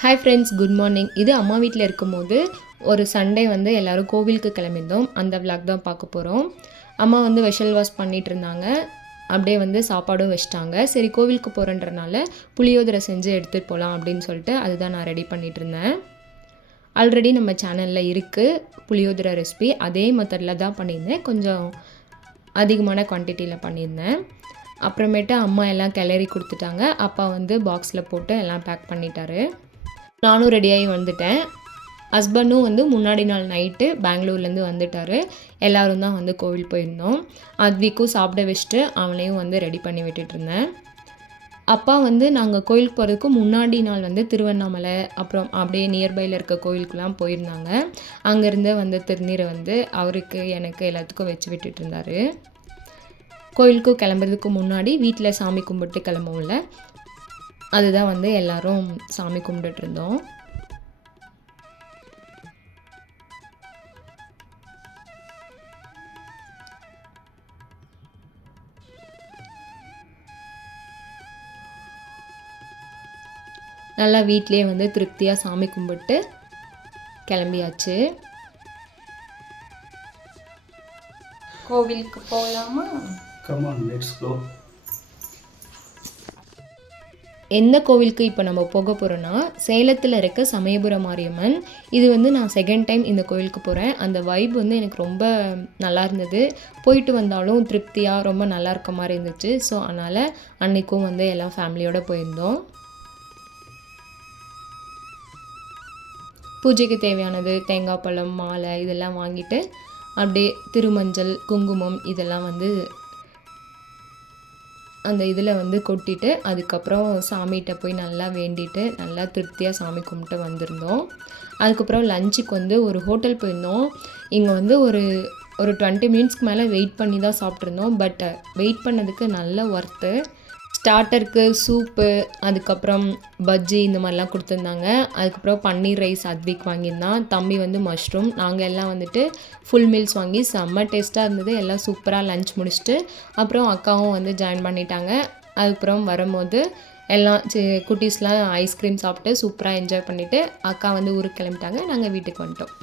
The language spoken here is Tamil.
Hi friends, good morning. இது அம்மா வீட்டில் இருக்கும்போது ஒரு சண்டே வந்து எல்லோரும் கோவிலுக்கு கிளம்பியிருந்தோம். அந்த விளாக் தான் பார்க்க போகிறோம். அம்மா வந்து வெஷல் வாஷ் பண்ணிகிட்டு இருந்தாங்க. அப்படியே வந்து சாப்பாடும் வச்சிட்டாங்க. சரி, கோவிலுக்கு போகிறன்றனால புளியோதரை செஞ்சு எடுத்துகிட்டு போகலாம் அப்படின்னு சொல்லிட்டு அதுதான் நான் ரெடி பண்ணிகிட்டு இருந்தேன். ஆல்ரெடி நம்ம சேனலில் இருக்குது புளியோதரை ரெசிபி. அதே மெத்தடில் தான் பண்ணியிருந்தேன், கொஞ்சம் அதிகமான குவான்டிட்டியில் பண்ணியிருந்தேன். அப்புறமேட்டு அம்மா எல்லாம் கிளறி கொடுத்துட்டாங்க. அப்பா வந்து பாக்ஸில் போட்டு எல்லாம் பேக் பண்ணிட்டாரு. நானும் ரெடியாகி வந்துட்டேன். ஹஸ்பண்டும் வந்து முன்னாடி நாள் நைட்டு பெங்களூர்லேருந்து வந்துட்டார். எல்லோரும் தான் வந்து கோவில் போயிருந்தோம். அத்விக்கும் சாப்பிட வச்சுட்டு அவனையும் வந்து ரெடி பண்ணி விட்டுட்டுருந்தேன். அப்பா வந்து நாங்கள் கோயிலுக்கு போகிறதுக்கு முன்னாடி நாள் வந்து திருவண்ணாமலை அப்புறம் அப்படியே நியர்பையில் இருக்க கோயிலுக்கெலாம் போயிருந்தாங்க. அங்கேருந்து வந்து திருநீரை வந்து அவருக்கு எனக்கு எல்லாத்துக்கும் வச்சு விட்டுட்டு இருந்தார். கோயிலுக்கு கிளம்புறதுக்கு முன்னாடி வீட்டில் சாமி கும்பிட்டு கிளம்புவோம்ல, அதுதான் வந்து எல்லோரும் சாமி கும்பிட்டுட்டு இருந்தோம். நல்லா வீட்டிலே வந்து திருப்தியாக சாமி கும்பிட்டு கிளம்பியாச்சு. கோவிலுக்கு போகலாமா? Come on, let's go. எந்த கோவிலுக்கு இப்போ நம்ம போக போகிறோன்னா சேலத்தில் இருக்க சமயபுரம் மாரியம்மன். இது வந்து நான் செகண்ட் டைம் இந்த கோவிலுக்கு போகிறேன். அந்த வைப் வந்து எனக்கு ரொம்ப நல்லா இருந்தது. போயிட்டு வந்தாலும் திருப்தியாக ரொம்ப நல்லா இருக்க மாதிரி இருந்துச்சு. ஸோ அதனால் அன்றைக்கும் வந்து எல்லாம் ஃபேமிலியோடு போயிருந்தோம். பூஜைக்கு தேவையானது தேங்காய் பழம், மாலை இதெல்லாம் வாங்கிட்டு அப்படியே திருமஞ்சள், குங்குமம் இதெல்லாம் வந்து அந்த இதில் வந்து கொட்டிட்டு அதுக்கப்புறம் சாமிகிட்ட போய் நல்லா வேண்டிட்டு நல்லா திருப்தியாக சாமி கும்பிட்டு வந்திருந்தோம். அதுக்கப்புறம் லஞ்சுக்கு வந்து ஒரு ஹோட்டல் போயிருந்தோம். இங்கே வந்து ஒரு 20 மினிட்ஸ்க்கு மேலே வெயிட் பண்ணி தான் சாப்பிட்ருந்தோம். பட் வெயிட் பண்ணதுக்கு நல்ல ஒர்த்து. ஸ்டார்டருக்கு சூப்பு, அதுக்கப்புறம் பஜ்ஜி இந்த மாதிரிலாம் கொடுத்துருந்தாங்க. அதுக்கப்புறம் பன்னீர் ரைஸ் அத்விக் வாங்கியிருந்தான். தம்பி வந்து மஷ்ரூம். நாங்கள் எல்லாம் வந்துட்டு ஃபுல் மீல்ஸ் வாங்கி செம்ம டேஸ்ட்டாக இருந்தது. எல்லாம் சூப்பராக லஞ்ச் முடிச்சுட்டு அப்புறம் அக்காவும் வந்து ஜாயின் பண்ணிட்டாங்க. அதுக்கப்புறம் வரும்போது எல்லாம் குட்டீஸ்லாம் ஐஸ்கிரீம் சாப்பிட்டு சூப்பராக என்ஜாய் பண்ணிவிட்டு அக்கா வந்து ஊருக்கு கிளம்பிட்டாங்க. நாங்கள் வீட்டுக்கு வந்துட்டோம்.